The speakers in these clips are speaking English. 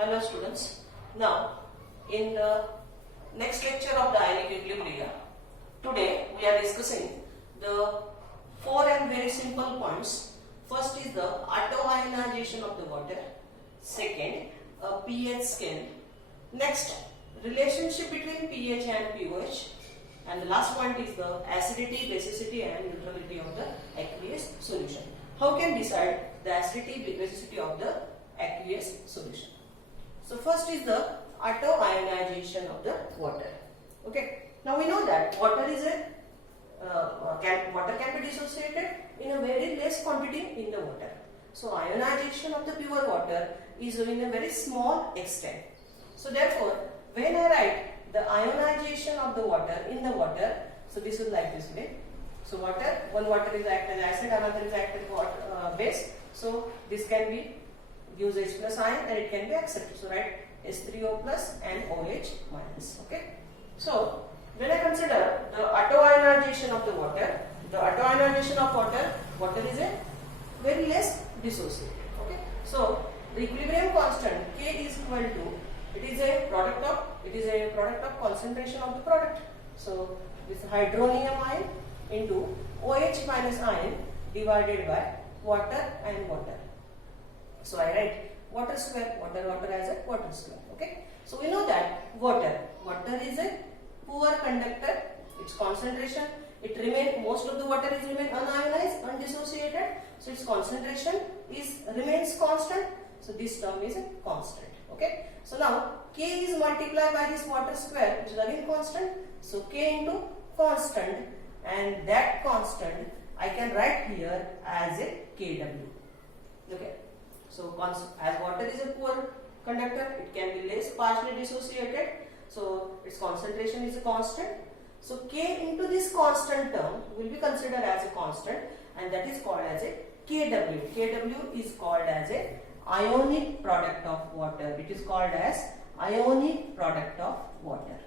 Hello students. Now in the next lecture of the ionic equilibria, today we are discussing the four and very simple points. First is the autoionization of the water. Second, a pH scale. Next, relationship between pH and pOH. And the last point is the acidity, basicity and neutrality of the aqueous solution. How can decide the acidity, basicity of the aqueous solution? So first is the autoionization of the water. Okay. Now we know that water is water can be dissociated in a very less quantity in the water. So ionization of the pure water is in a very small extent. So therefore, when I write the ionization of the water in the water, so this is like this way. So one water is act as acid, another is act as base. So this can be use H plus ion and it can be accepted. So write H3O plus and OH minus. Okay. So when I consider the autoionization of the water is a very less dissociated. Okay. So the equilibrium constant K is equal to, it is a product of concentration of the product. So this hydronium ion into OH minus ion divided by water and water. So I write water square, water as a water square. Okay. So we know that water is a poor conductor. Its concentration, most of the water is remain unionized, undissociated. So its concentration remains constant. So this term is a constant. Okay. So now K is multiplied by this water square, which is again constant. So K into constant, and that constant I can write here as a Kw. Okay. So as water is a poor conductor, it can be less partially dissociated. So its concentration is a constant. So K into this constant term will be considered as a constant, and that is called as a Kw. Kw is called as a ionic product of water. It is called as ionic product of water.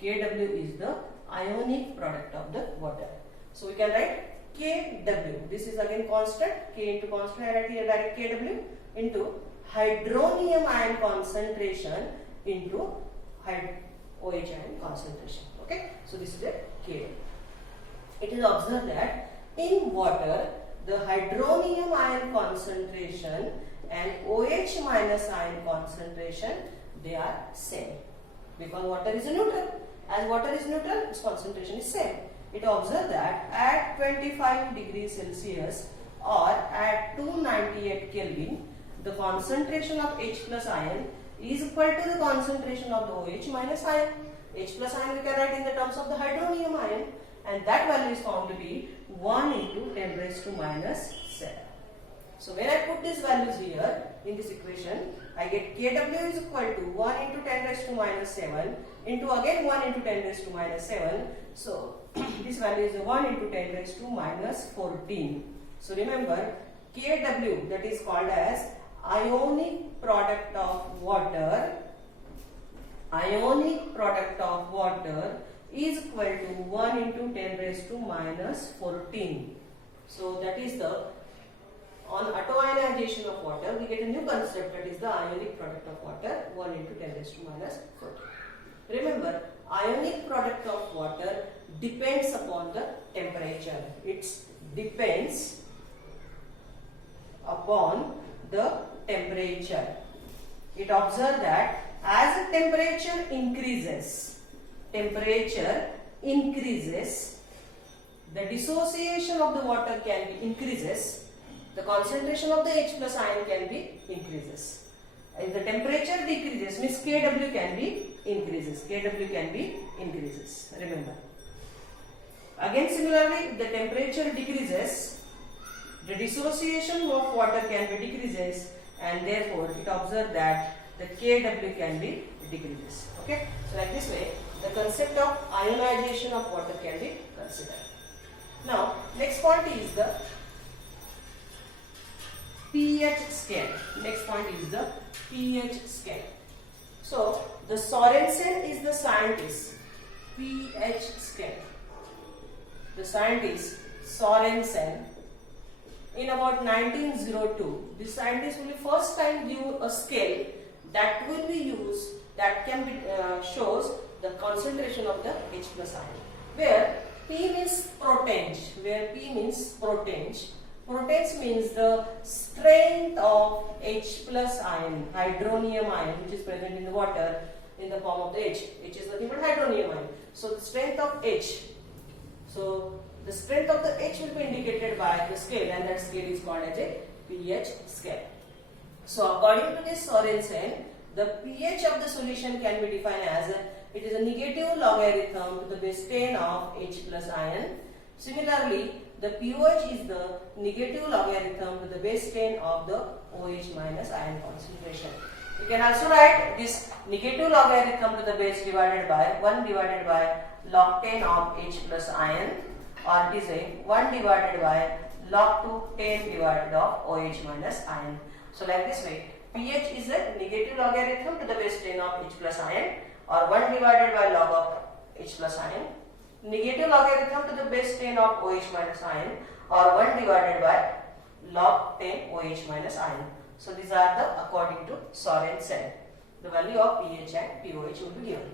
Kw is the ionic product of the water. So we can write Kw. This is again constant. K into constant, I write here direct Kw into hydronium ion concentration into OH ion concentration. Okay. So this is a Kw. It is observed that in water the hydronium ion concentration and OH minus ion concentration, they are same, because water is neutral. As water is neutral, its concentration is same. It observed that at 25 degrees Celsius or at 298 Kelvin, the concentration of H plus ion is equal to the concentration of the OH minus ion. H plus ion we can write in the terms of the hydronium ion, and that value is found to be 1 into 10 raised to minus 7. So when I put these values here in this equation, I get Kw is equal to 1 into 10 raised to minus 7 into again 1 into 10 raised to minus 7. So this value is 1 into 10 raised to minus 14. So remember, Kw, that is called as ionic product of water. Ionic product of water is equal to 1 into 10 raised to minus 14. So that is on autoionization of water, we get a new concept, that is the ionic product of water, 1 into 10 raised to minus 14. Remember, ionic product of water depends upon the temperature. It depends upon the temperature. It observed that as the temperature increases, the dissociation of the water can be increases, the concentration of the H plus ion can be increases. If the temperature decreases, means Kw can be increases. Remember. Again similarly, if the temperature decreases, the dissociation of water can be decreases, and therefore it observed that the Kw can be decreases. Okay. So like this way, the concept of ionization of water can be considered. Now, next point is the pH scale. Next point is the pH scale. So the Sorensen is the scientist. pH scale. The scientist Sorensen in about 1902, this scientist will first time give a scale that will be used, that can be shows the concentration of the H plus ion, where P means potenge, where P means potenge. Potence means the strength of H plus ion, hydronium ion, which is present in the water in the form of the H. H is nothing but hydronium ion. So the strength of H. So the strength of the H will be indicated by the scale, and that scale is called as a pH scale. So according to this Sorensen, the pH of the solution can be defined as it is a negative logarithm to the base 10 of H plus ion. Similarly, the pOH is the negative logarithm to the base 10 of the OH minus ion concentration. You can also write this negative logarithm to the base divided by 1 divided by log 10 of H plus ion, or it is a 1 divided by log 2 10 divided of OH minus ion. So like this way, pH is a negative logarithm to the base 10 of H plus ion, or 1 divided by log of H plus ion. Negative logarithm to the base 10 of OH minus ion, or 1 divided by log 10 OH minus ion. So these are the according to Sorensen. The value of pH and pOH will be given.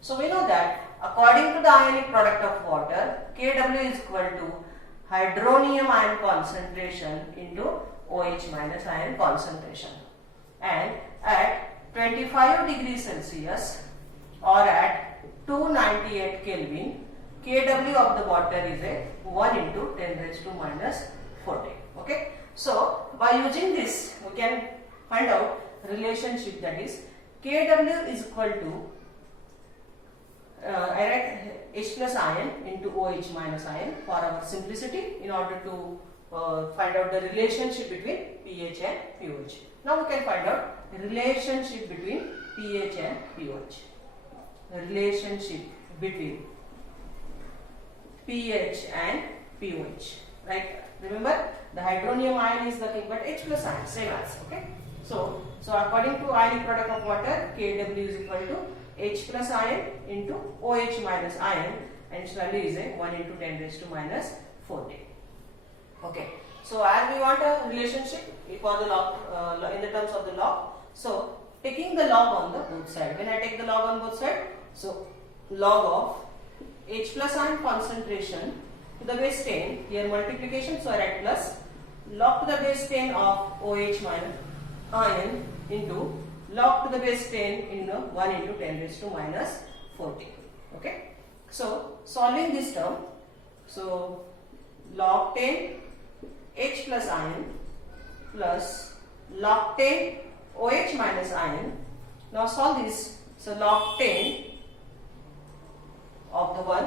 So we know that according to the ionic product of water, Kw is equal to hydronium ion concentration into OH minus ion concentration. And at 25 degrees Celsius or at 298 Kelvin, Kw of the water is a 1 into 10 raised to minus 40. Okay. So by using this, we can find out relationship, that is Kw is equal to I write H plus ion into OH minus ion for our simplicity, in order to find out the relationship between pH and pOH. Now we can find out the relationship between pH and pOH. Relationship between pH and pOH. Right? Remember, the hydronium ion is nothing but H plus ion, same as. Okay. So according to ionic product of water, Kw is equal to H plus ion into OH minus ion, and its value is a 1 into 10 raised to minus 40. Okay. So as we want a relationship for the log in the terms of the log, so taking the log on the both side. When I take the log on both side, so log of H plus ion concentration to the base 10, here multiplication, so I write plus, log to the base 10 of OH minus ion into log to the base 10 in 1 into 10 raised to minus 40. Okay. So solving this term, so log 10 H plus ion plus log 10 OH minus ion. Now solve this. So log 10 of the 1,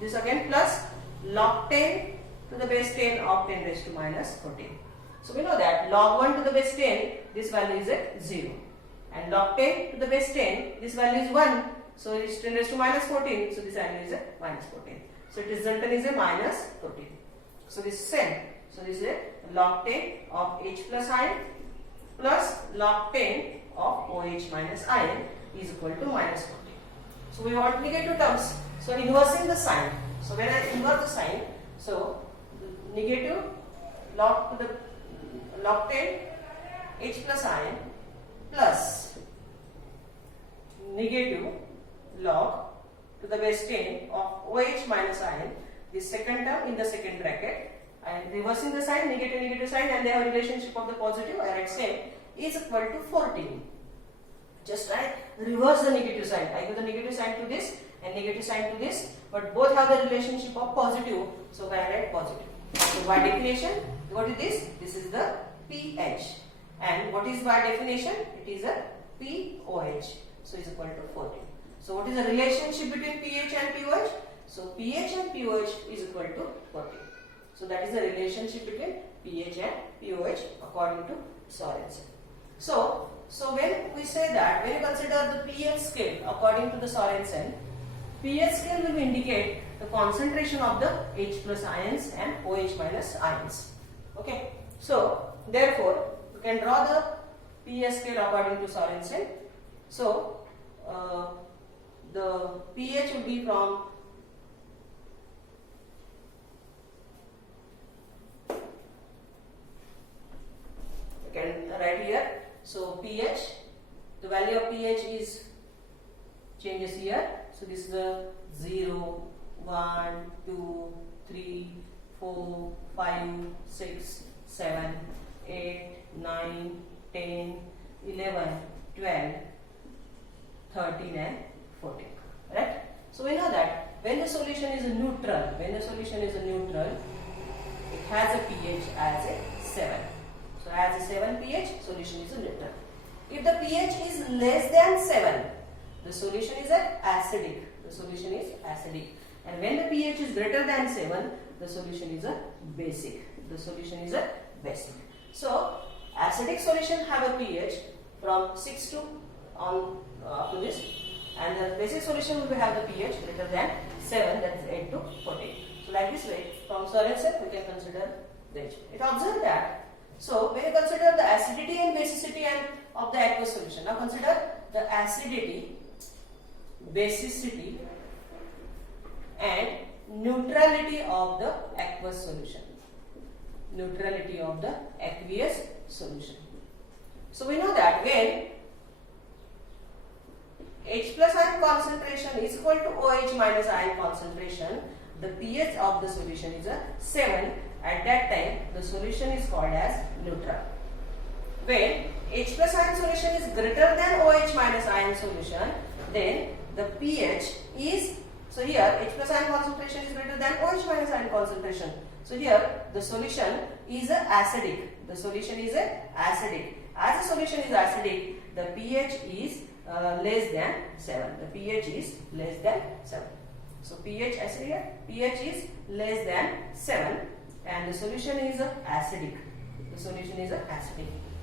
this again plus log 10 to the base 10 of 10 raised to minus 14. So we know that log 1 to the base 10, this value is at 0. And log 10 to the base 10, this value is 1. So it is 10 raised to minus 14. So this value is a minus 14. So its resultant is a minus 14. So this is same. So this is a log 10 of H plus ion plus log 10 of OH minus ion is equal to minus 14. So we want negative terms. So inversing the sign. So when I invert the sign, so negative log to the log 10 H plus ion plus negative log to the base 10 of OH minus ion, this second term in the second bracket, and reversing the sign, negative sign, and they have a relationship of the positive, I write same, is equal to 14. Just I reverse the negative sign. I give the negative sign to this and negative sign to this, but both have the relationship of positive, so I write positive. So by definition, what is this? This is the pH. And what is by definition? It is a pOH. So it's equal to 14. So what is the relationship between pH and pOH? So pH and pOH is equal to 14. So that is the relationship between pH and pOH according to Sorensen. So when we say that, when you consider the pH scale according to the Sorensen, pH scale will indicate the concentration of the H plus ions and OH minus ions. Okay. So therefore, you can draw the pH scale according to Sorensen. So the pH will be from you can write here. So pH the value of pH is changes here. So this is a 0, 1, 2, 3, 4, 5, 6, 7, 8, 9, 10, 11, 12, 13 and 14. Right? So we know that when the solution is neutral, it has a pH as a 7. So as a 7 pH, solution is a neutral. If the pH is less than 7, the solution is acidic. And when the pH is greater than 7, the solution is a basic. So acidic solution have a pH from 6 to up to this, and the basic solution will have the pH greater than 7, that is 8 to 14. So like this way, from solution we can consider this. It observed that. So when you consider the acidity and basicity of the aqueous solution, now consider the acidity, basicity and neutrality of the aqueous solution. So we know that when H plus ion concentration is equal to OH minus ion concentration, the pH of the solution is a 7. At that time, the solution is called as neutral. When H plus ion solution is greater than OH minus ion solution, then the pH is, so here H plus ion concentration is greater than OH minus ion concentration. So here the solution is acidic. As the solution is acidic, the pH is less than 7. So pH is less than 7 and the solution is acidic.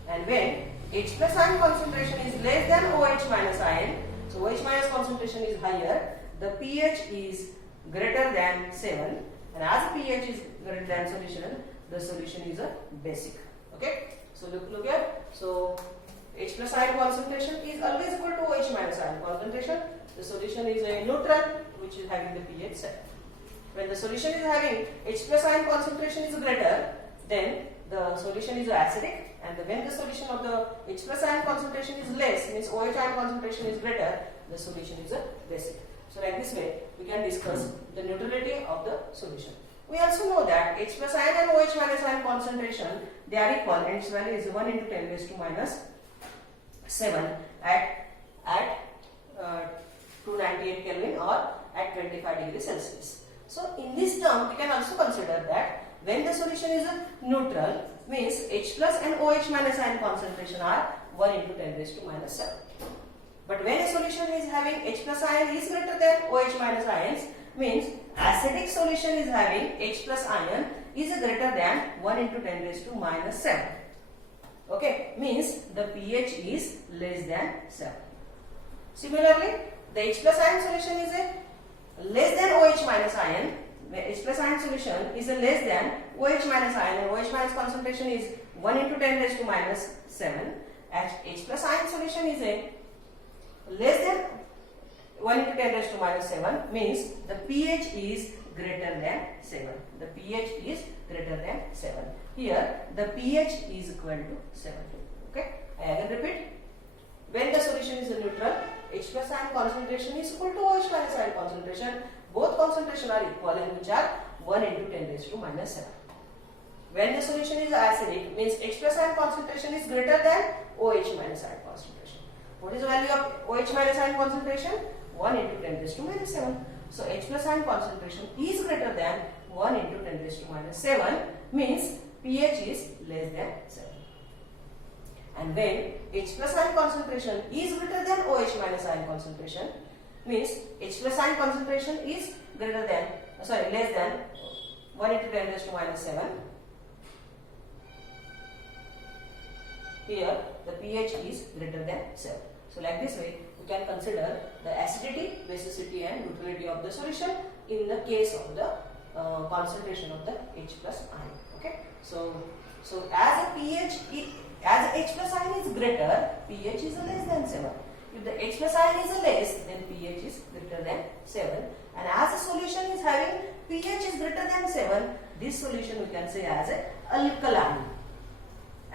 And when H plus ion concentration is less than OH minus ion, so OH minus concentration is higher, the pH is greater than 7, and as the pH is greater than solution, the solution is a basic. Okay, so look here. So H plus ion concentration is always equal to OH minus ion concentration. The solution is a neutral, which is having the pH 7. When the solution is having H plus ion concentration is greater, then the solution is acidic, and when the solution of the H plus ion concentration is less, means OH ion concentration is greater, the solution is a basic. So like this way, we can discuss the neutrality of the solution. We also know that H plus ion and OH minus ion concentration, they are equal, and its value is 1 into 10 raised to minus 7 at 298 Kelvin or at 25 degrees Celsius. So in this term, we can also consider that when the solution is neutral, means H plus and OH minus ion concentration are 1 into 10 raised to minus 7. But when a solution is having H plus ion is greater than OH minus ions, means acidic solution is having H plus ion is greater than 1 into 10 raised to minus 7. Okay, means the pH is less than 7. Similarly, the H plus ion solution is less than OH minus ion. H plus ion solution is less than OH minus ion, and OH minus concentration is 1 into 10 raised to minus 7. As H plus ion solution is less than 1 into 10 raised to minus 7, means the pH is greater than 7. Here the pH is equal to 7. Okay, I again repeat. When the solution is neutral, H plus ion concentration is equal to OH minus ion concentration. Both concentration are equal, and which are 1 into 10 raised to minus 7. When the solution is acidic, means H plus ion concentration is greater than OH minus ion concentration. What is the value of OH minus ion concentration? 1 into 10 raised to minus 7. So H plus ion concentration is greater than 1 into 10 raised to minus 7, means pH is less than 7. And when H plus ion concentration is greater than OH minus ion concentration, means H plus ion concentration is less than 1 into 10 raised to minus 7. Here the pH is greater than 7. So like this way, we can consider the acidity, basicity and neutrality of the solution in the case of the concentration of the H plus ion. Okay. So as H plus ion is greater, pH is less than 7. If the H plus ion is less, then pH is greater than 7. And as a solution is having pH is greater than 7, this solution we can say as alkaline.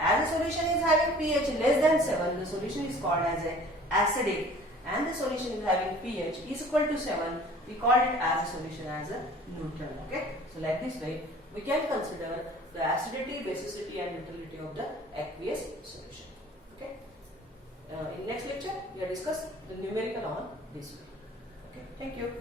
As the solution is having pH less than 7, the solution is called as a acidic, and the solution is having pH is equal to 7, we call it as a solution as a neutral. Okay, so like this way we can consider the acidity, basicity and neutrality of the aqueous solution. Okay, in next lecture we will discuss the numerical on this way. Okay, thank you.